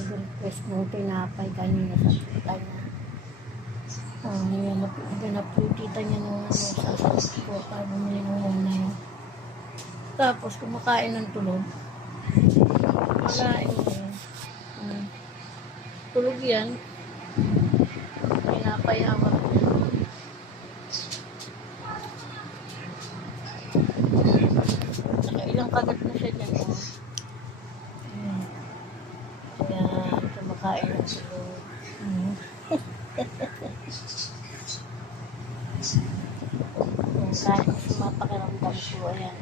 nag-request ng tinapay kanina sa tita niya. Ganap yung tita niya nung sa ko para bumili ng muna yun. Tapos kumakain ng tulog. Kumakain tulog yan. Tinapay hawak niya. Nakailang kagat na siya dyan. Ayan, kumakain ng tulog. Kahit mas mapakiramdam ko, ayan.